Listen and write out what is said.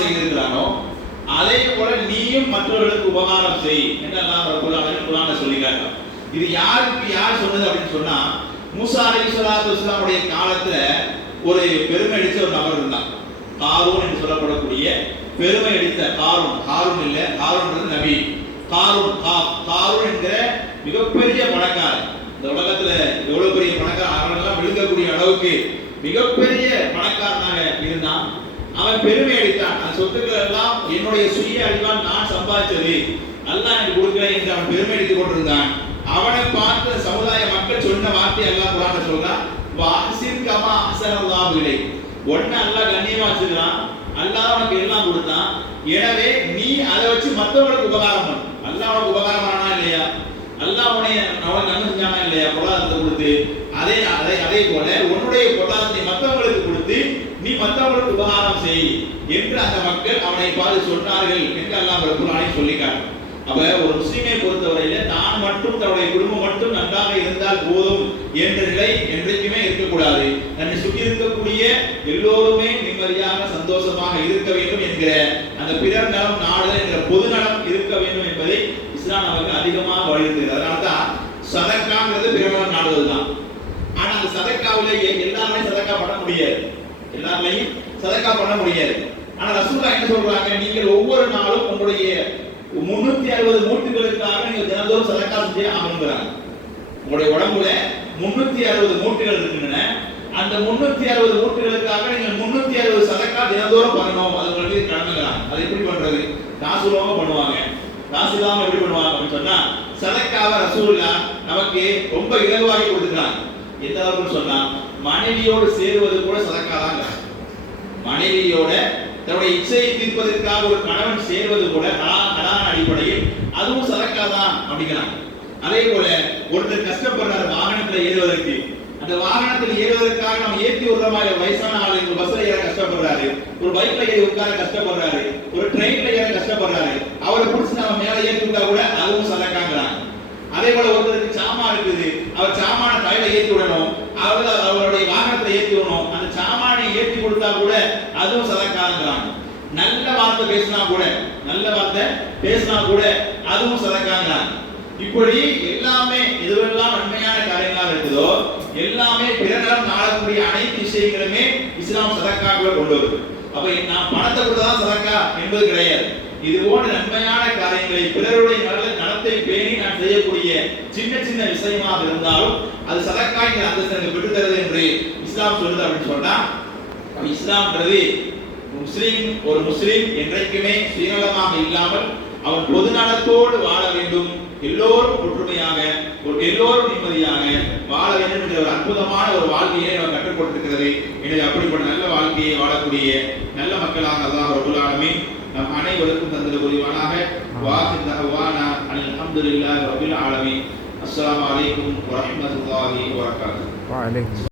செய்திருக்கிறானோ அதே போல நீயும் மற்றவர்களுக்கு உபகாரம் செய் என்று அல்லாஹ் ரப்பல் ஆலமீன் குர்ஆன்ல சொல்லி காட்டுறான். இது யாருக்கு யார் சொன்னது அப்படின்னு சொன்னா, மூசா அலைஹிஸ்ஸலாத்து வஸ்ஸலாமுடைய காலத்துல ஒரு பெருமை அடிச்ச ஒரு நபர் இருந்தான். காரூன் என்று சொல்லப்படக்கூடிய பெருமை அடித்த காரூன். காரூன் இல்ல, காரூன்றது நபி. காரூன் என்கிற மிகப்பெரிய பணக்காரன். இந்த உலகத்துல எவ்வளவு பெரிய பணக்காரன், அவனெல்லாம் விழுங்கக்கூடிய அளவுக்கு மிகப்பெரிய பணக்காரனாக இருந்தான். அவன் பெருமை அடித்தான். அந்த சொத்துக்கள் எல்லாம் என்னுடைய சுய அறிவால் நான் சம்பாதிச்சது, அல்லாஹ் எனக்கு கொடுக்கல என்று அவன் பெருமை அடித்துக் கொண்டிருந்தான். அவனை பார்த்து சமுதாய மக்கள் சொன்ன வார்த்தை அல்லாஹ் குர்ஆன்ல சொல்றான், வாஹ்சின் கமா அஹ்ஸனல்லாஹு இலைக். ஒண்ணு அல்லாஹ் கண்ணியமா வச்சிருக்கான், அல்லாஹ் உனக்கு எல்லாம் கொடுத்தான், எனவே நீ அதை வச்சு மற்றவங்களுக்கு உபகாரம் பண்ணு. அல்லாஹ் உனக்கு உபகாரம் பண்ணா இல்லையா, அல்லாஹ் அவனுக்கு நன்மை செஞ்சானா இல்லையா பொருளாதாரத்தை கொடுத்து, அதே போல உன்னுடைய பொருளாதாரத்தை மற்றவங்களுக்கு கொடுத்து நீ மற்றவங்களுக்கு உபகாரம் செய் என்று அந்த மக்கள் அவனை பார்த்து சொன்னார்கள் என்று அல்லாஹ் ரப்பல் ஆலமீன் சொல்லிக்கார். அப்ப ஒரு முஸ்லிமை பொறுத்தவரையில தான் மட்டும் தன்னுடைய குடும்பம் மட்டும் நன்றாக இருந்தால் போதும் என்ற நிலை என்றைக்குமே இருக்கக்கூடாது. தன்னை சுற்றி இருக்கக்கூடிய எல்லோருமே நிம்மதியாக சந்தோஷமாக இருக்க வேண்டும் என்கிற அந்த பிறர் நலம் நாடுதல் என்கிற பொது நலம் இருக்க வேண்டும் என்பதை இஸ்லாம் நமக்கு அதிகமாக வலியுறுத்துகிறது. அதனால்தான் சதக்காங்கிறது பிறர் நாடுதல் தான். ஆனா அந்த சதக்காவிலேயே எல்லாரையும் சதக்கா பண்ண முடியாது, எல்லாரையும் சதக்கா பண்ண முடியாது. ஆனா ரசூலுல்லாஹ் என்ன சொல்றாங்க, நீங்கள் ஒவ்வொரு நாளும் உங்களுடைய 360 மூட்டுகளுக்காக நீங்கள் தினந்தோறும் சதக்கா செஞ்சே ஆகணுங்கிறாங்க. உங்களுடைய உடம்புல 360 மூட்டுகள் இருக்கின்றன. அந்த 360 மூட்டுகளுக்காக நீங்கள் 360 சதக்கா தினந்தோறும் பண்ணணும். அது உங்களுக்கு கடமைங்கிறாங்க. அது எப்படி பண்றது? காசு இல்லாம பண்ணுவாங்க. காசு இல்லாம எப்படி பண்ணுவாங்க அப்படின்னு சொன்னா, சதக்காவை ரசூலுல்லாஹ் நமக்கு ரொம்ப இலகுவாகி கொடுத்துருக்காங்க. எந்த அளவுக்கு சொன்னா, மனைவியோடு சேருவது கூட சதக்கா தாங்க. மனைவியோட தன்னுடைய இச்சையை தீர்ப்பதற்காக ஒரு கணவன் சேர்வது கூட ஹலால் அடிப்படையில் அதுவும் சதக்கா தான் அப்படிங்கிறாங்க. அதே போல ஒருத்தர் கஷ்டப்படுறாரு வாகனத்துல ஏறுவதற்கு, அந்த வாகனத்தில் ஏறுவதற்காக நம்ம ஏற்றி விடுற மாதிரி வயசான ஆளு ஒரு பஸ்ல ஏற கஷ்டப்படுறாரு, ஒரு பைக்ல ஏறி உட்கார கஷ்டப்படுறாரு, ஒரு ட்ரெயின்ல ஏற கஷ்டப்படுறாரு, அவரை பிடிச்சி நம்ம மேல ஏற்றி விட்டா கூட அதுவும் சதக்காங்கிறாங்க. அதே போல ஒருத்தருக்கு சாமான் இருக்குது, அவர் சாமான கையில ஏற்றி விடணும், அவருடைய வாகனத்துல ஏற்றி விடணும், அந்த சாமானை ஏற்றி கொடுத்தா கூட அதுவும் சதக்காங்கிறாங்க. நல்ல வார்த்தை பேசினா கூட அதுவும் சதக்காங்கிறாங்க. இப்படி எல்லாமே எதுவெல்லாம் நன்மையான காரியங்களாக இருக்குதோ எல்லாமே பிறரிடம் நாடக்கூடிய அனைத்து விஷயங்களுமே இஸ்லாம் சதக்காக்குள்ள கொண்டு வருது. அப்ப நான் பணத்தை கொடுத்ததான் சதக்கா என்பது கிடையாது. இது போன்ற நன்மையான காரியங்களை பிறருடைய நலத்தை பேணி நான் செய்யக்கூடிய சின்ன சின்ன விஷயமாக இருந்தாலும் அது சதக்கா என்ற அந்தஸ்தை பெற்று தருது என்று இஸ்லாம் சொல்லுது அப்படின்னு சொன்னா, இஸ்லாம்ன்றது ஒரு முஸ்லிம் என்றைக்குமே சுயநலமாக இல்லாமல் அவன் பொது நலத்தோடு வாழ வேண்டும், எல்லோரும் ஒற்றுமையாக எல்லோரும் நிம்மதியாக வாழ வேண்டும் என்ற ஒரு அற்புதமான ஒரு வாழ்க்கையை நம்ம கற்றுக் கொடுத்திருக்கிறது. எனவே அப்படிப்பட்ட நல்ல வாழ்க்கையை வாழக்கூடிய நல்ல மக்களாக அல்லாஹ் ரப்பல் ஆலமீன் நம் அனைவருக்கும் தந்தது புரிவானாக. வாஹித் தஅவானா அல்ஹம்துலில்லாஹி ரப்பில் ஆலமீன். அஸ்ஸலாமு அலைக்கும் வரஹ்மத்துல்லாஹி வபரகாத்துஹு.